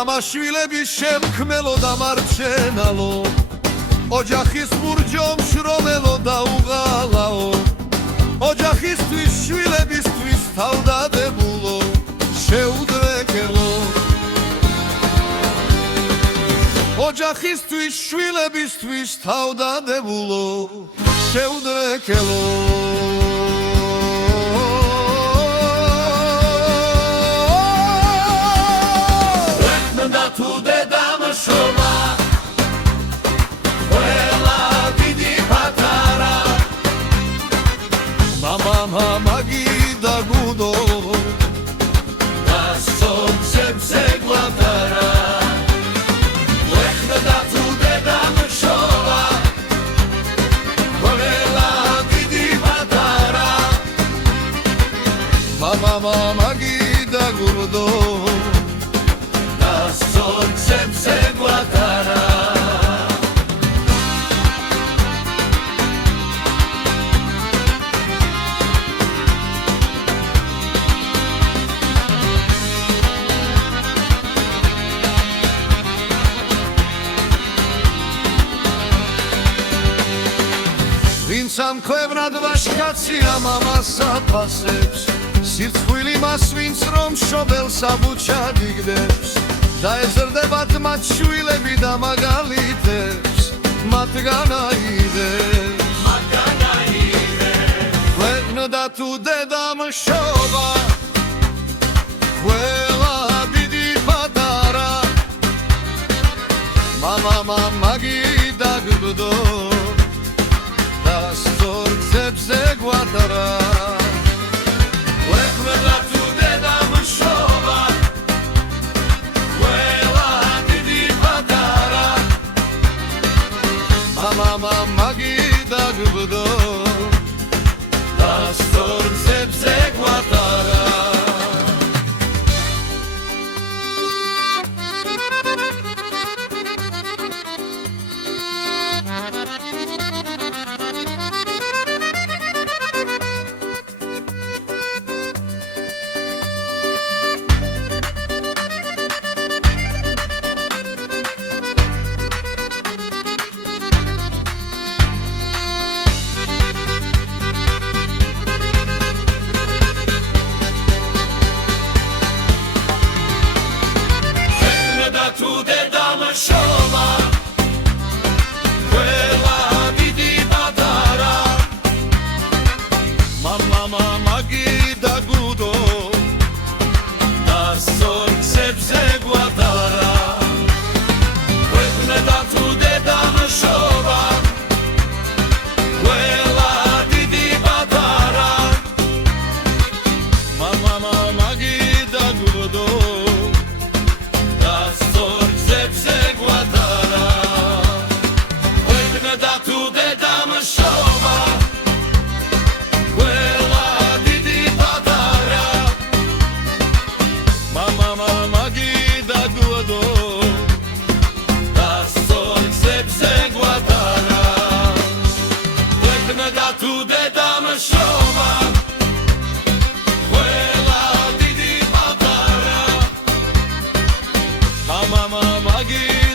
მამაშვილების შემქმელო და მარჩენალო ოჯახის მურჯო მშრომელო და უღალაო ოჯახისთვის შვილებისთვის თავდადებულო შეუდრეკელო ოჯახისთვის შვილებისთვის თავდადებულო შეუდრეკელო ეხმდა თუ დედამ შობა ყველა დიდი პატარა მამა მაგიდა გუდო და სოციებზე გვატარა Mama magida gurdo da sonce guatara Vinsam klevnad vashkatsia mama sapasebs სირცხვილი მას ვინც რომ შობელს აბუჩადიგდებს და ეზრდებათ მათ შვილები და მაგალითებს მათგან აიღებს ვლეყნდა თუ დედამ შობა ყველა დიდი პატარა მამა მაგიდა გბდო და სწორ გზებზე გვატარა Mama magida gubdo da storcebze guatara Tu dedam shoma Quella vidi patara Mama magida gudo Da sonce guatara Quella tu dedam shoma Quella vidi patara Mama magida gudo Tu dedam shoma Quella di patara Mama maghi